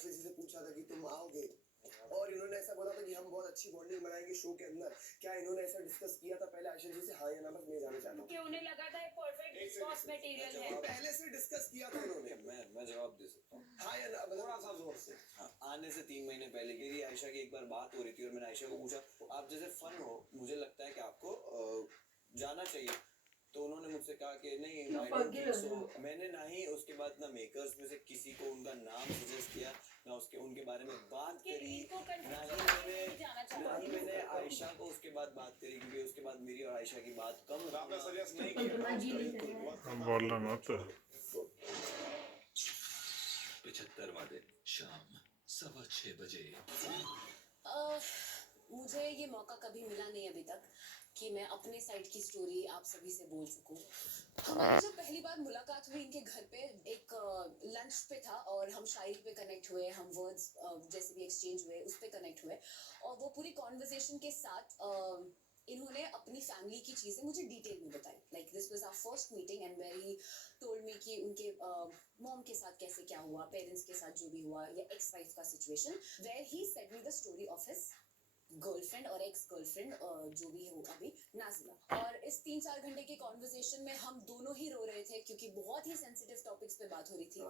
आशीष जी से पूछा था कि तुम आओगे, और इन्होंने ऐसा बोला था कि हम बहुत अच्छी बॉन्डिंग बनाएंगे शो के अंदर। क्या इन्होंने ऐसा डिस्कस किया था पहले आशीष जी से, हाँ या ना? बस मैं जाना चाहता हूँ कि उन्हें लगा था ये परफेक्ट बिग मटेरियल है। पहले से डिस्कस किया था इन्होंने। मैं जवाब दे सकता हूँ, हाँ या ना? थोड़ा सा जोर से। हाँ, आने से 3 महीने पहले की थी आयशा की एक बार बात हो रही थी और मैंने आयशा को पूछा आप जैसे फन हो, मुझे लगता है कि आपको जाना चाहिए। तो उन्होंने मुझसे कहा कि नहीं I don't think so। मैंने ना ही उसके बाद ना मेकर्स में से किसी को उनका नाम सजेस्ट किया, ना उसके उनके बारे में बात करी, ना ही मैंने आयशा को उसके बाद बात करी, क्योंकि उसके बाद मेरी और आयशा की बात कम आपने सजेस्ट नहीं किया। बोलना मत। 75वां दिन शाम 6:15 बजे। मुझे ये मौका कभी मिला नहीं अभी तक कि मैं अपने साइड की स्टोरी आप सभी से बोल सकूं। हमारी जब पहली बार मुलाकात हुई इनके घर पे, एक लंच पे था और हम शायरी पे कनेक्ट हुए, हम वर्ड्स जैसे भी एक्सचेंज हुए उस पे कनेक्ट हुए, और वो पूरी कॉन्वर्सेशन के साथ इन्होंने अपनी फैमिली की चीजें मुझे डिटेल में बताई। Like this was our first meeting and where he told me कि उनके मॉम के साथ कैसे क्या हुआ, पेरेंट्स के साथ जो भी हुआ, या एक्स वाइफ का situation, where he said me the story of his girlfriend और एक्स गर्लफ्रेंड जो भी है वो अभी नाजिला। और इस 3-4 घंटे के कॉन्वर्सेशन में हम दोनों ही रो रहे थे क्योंकि बहुत ही सेंसिटिव टॉपिक्स पे बात हो रही थी।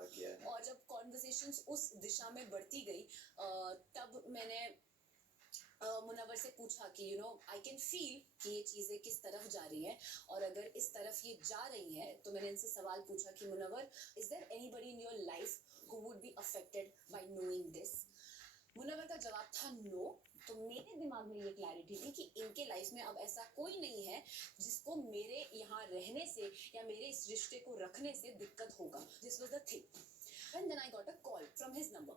और जब कॉन्वर्सेशंस उस दिशा में बढ़ती गई तब मैंने मुनव्वर से पूछा कि आई कैन फील कि ये चीज़ें किस तरफ जा रही हैं, और अगर इस तरफ ये जा रही हैं तो मैंने इनसे सवाल पूछा कि Munawar, is there anybody in your life who would be affected by knowing this? Munawar का जवाब था नो। तो मेरे दिमाग में ये क्लैरिटी थी कि इनके लाइफ में अब ऐसा कोई नहीं है जिसको मेरे यहाँ रहने से या मेरे इस रिश्ते को रखने से दिक्कत होगा। This was the thing. And then I got a call from his number.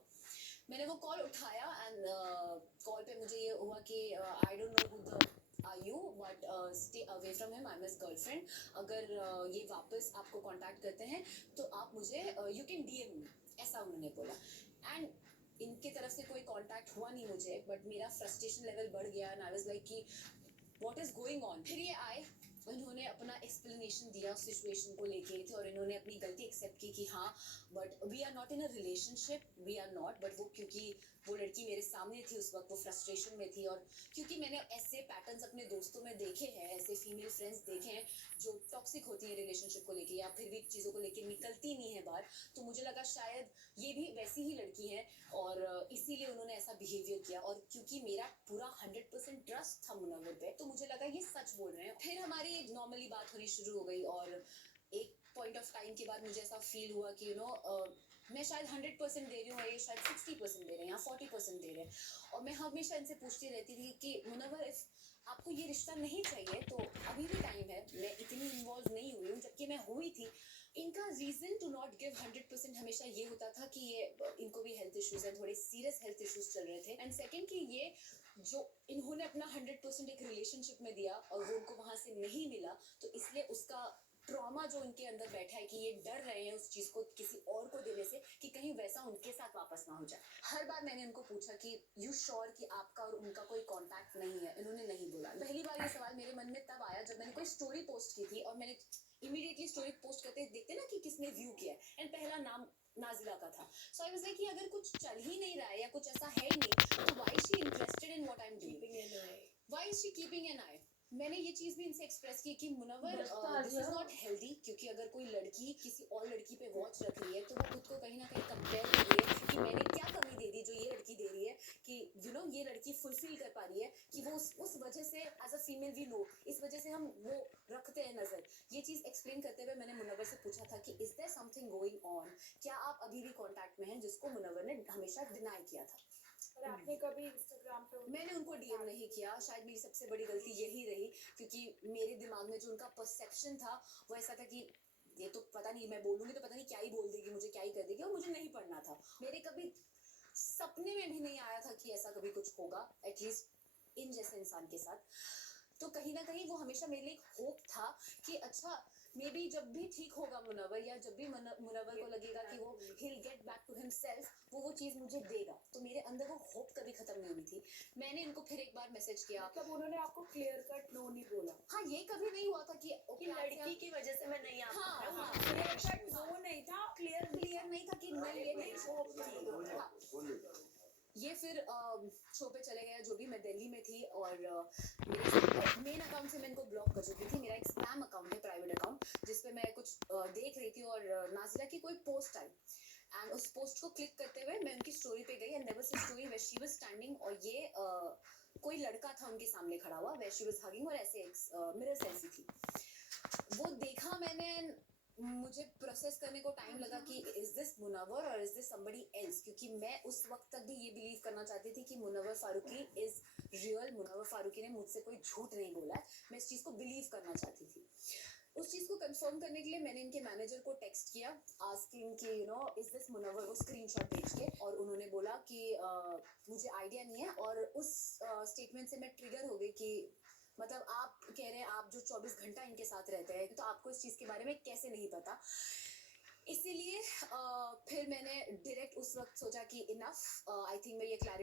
मैंने वो कॉल उठाया एंड कॉल पे मुझे ये हुआ कि I don't know who the are you, but stay away from him, I am his girlfriend. अगर ये वापस आपको कांटेक्ट करते हैं तो आप मुझे यू कैन डीएम मी, ऐसा उन्होंने बोला। एंड इनके तरफ से कोई कांटेक्ट हुआ नहीं मुझे, बट मेरा फ्रस्ट्रेशन लेवल बढ़ गया एंड आई वाज लाइक कि व्हाट इज गोइंग ऑन। फिर ये आए, इन्होंने अपना एक्सप्लेनेशन दिया उस सिचुएशन को लेके थे, और इन्होंने अपनी गलती एक्सेप्ट की कि हाँ but we are not in a relationship, we are not. But वो क्योंकि वो लड़की मेरे सामने थी उस वक्त, वो फ्रस्ट्रेशन में थी, और क्योंकि मैंने ऐसे पैटर्न्स अपने दोस्तों में देखे हैं, ऐसे फीमेल फ्रेंड्स देखे हैं जो टॉक्सिक होती है रिलेशनशिप को लेके या फिर भी चीज़ों को लेके निकलती नहीं है बाहर, तो मुझे लगा शायद ये भी वैसी ही लड़की है और इसीलिए उन्होंने ऐसा बिहेवियर किया। और क्योंकि मेरा पूरा 100% ट्रस्ट था मुनव्वर पे, तो मुझे लगा ये सच बोल रहे हैं। फिर हमारी नॉर्मली बात होनी शुरू हो गई, और एक पॉइंट ऑफ टाइम के बाद मुझे ऐसा फील हुआ कि मैं शायद 100% दे रही हूँ और ये शायद 60% दे रहे हैं या 40% दे रहे हैं। और मैं हमेशा इनसे पूछती रहती थी कि मुनव्वर, इफ आपको ये रिश्ता नहीं चाहिए तो अभी भी टाइम है, मैं इतनी इन्वॉल्व नहीं हुई हूँ, जबकि मैं हुई थी। इनका रीजन टू नॉट गिव 100% हमेशा ये होता था कि ये इनको भी हेल्थ इश्यूज हैं, थोड़े सीरियस हेल्थ इश्यूज चल रहे थे। एंड सेकंड कि ये जो इन्होंने अपना 100% एक रिलेशनशिप में दिया और वो उनको वहां से नहीं मिला, तो इसलिए उसका ट्रॉमा जो इनके अंदर बैठा है कि ये डर रहे हैं उस चीज को किसी और को देने से कि कहीं वैसा उनके साथ वापस ना हो जाए। हर बार मैंने उनको पूछा कि यू श्योर कि आपका और उनका कोई कांटेक्ट नहीं है? इन्होंने नहीं बोला। पहली बार ये सवाल मेरे मन में तब आया जब मैंने कोई स्टोरी पोस्ट की थी, और मैंने इमीडिएटली स्टोरी पोस्ट करते देखते ना कि किसने व्यू किया, एंड पहला नाम नाजिला का था। सो आई वाज लाइक कि अगर कुछ चल ही नहीं रहा है या कुछ ऐसा है ही नहीं, तो why is she interested in what I am doing? Why is she keeping an eye? मैंने ये चीज भी इनसे एक्सप्रेस की कि Munawar, this is not healthy, क्योंकि अगर कोई लड़की किसी और लड़की पे वॉच रख रही है तो वो खुद को कहीं ना कहीं कंपेयर कर रही है कि मैंने क्या कमी दे दी जो ये लड़की दे रही है, कि ये लड़की फुलफिल कर पा रही है, कि वो उस वजह से as a female we know, इस वजह से हम वो रखते हैं नजर। ये चीज एक्सप्लेन करते हुए मैंने मुनव्वर से पूछा था कि is there something going on, क्या आप अभी भी कॉन्टैक्ट में हैं? जिसको मुनव्वर ने हमेशा डिनाई किया था। और आपने कभी इंस्टाग्राम पे मैंने उनको डीएम नहीं किया। शायद मेरी सबसे बड़ी गलती यही रही, क्योंकि मेरे दिमाग में जो उनका परसेप्शन था वो ऐसा था कि ये तो पता नहीं, मैं बोलूंगी तो पता नहीं क्या ही बोल देगी, मुझे क्या ही कर देगी, और मुझे नहीं पढ़ना था। मेरे कभी सपने में भी नहीं आया था कि ऐसा कभी कुछ होगा, एटलीस्ट इन जैसे इंसान के साथ। तो कहीं ना कहीं वो हमेशा मेरे लिए एक होप था कि अच्छा मे बी जब भी ठीक होगा मुनव्वर, या जब भी मुनव्वर को लगेगा कि वो he'll get back to himself, वो चीज मुझे देगा। तो मेरे अंदर वो होप कभी खत्म नहीं हुई थी। मैंने इनको फिर एक बार मैसेज किया, मतलब उन्होंने आपको क्लियर कट नो नहीं बोला? हाँ, ये कभी नहीं हुआ था कि लड़की की वजह से मैं नहीं आ क्लियर कट नो नहीं था, क्लियर नहीं था कि मैं ये नहीं। हाँ ये फिर शो पे चले गया, जो भी मैं दिल्ली में थी, और मेरे मेन अकाउंट से मैं इनको ब्लॉक कर चुकी थी। मेरा एक स्पैम अकाउंट है, प्राइवेट अकाउंट, जिस पे मैं कुछ देख रही थी और नाजिला की कोई पोस्ट आई, एंड उस पोस्ट को क्लिक करते हुए मैं उनकी स्टोरी पे गई, and there was a story where she was standing, और ये कोई लड़का था उनके सामने खड़ा हुआ, वेयर शी वाज हगिंग, और ऐसे एक मिरर सेल्फी थी। वो देखा मैंने, मुझे प्रोसेस करने को टाइम लगा कि इज दिस मुनव्वर और इज दिस समबडी एल्स, क्योंकि मैं उस वक्त तक भी ये बिलीव करना चाहती थी कि मुनव्वर फारूकी इज रियल, मुनव्वर फारूकी ने मुझसे कोई झूठ नहीं बोला है, मैं इस चीज़ को बिलीव करना चाहती थी। उस चीज़ को कंफर्म करने के लिए मैंने इनके मैनेजर को टेक्स्ट किया, आस्किंग कि you know is this Munawar, वो स्क्रीनशॉट भेज के, और उन्होंने बोला कि मुझे आइडिया नहीं है, और उस स्टेटमेंट से मैं ट्रिगर हो गई कि मतलब आप कह रहे हैं आप जो 24 घंटा इनके साथ रहते हैं, तो आपको इस चीज़ के बारे में कैसे नहीं पता। इसीलिए फिर मैंने डायरेक्ट उस वक्त सोचा कि इनफ, आई थिंक मैं ये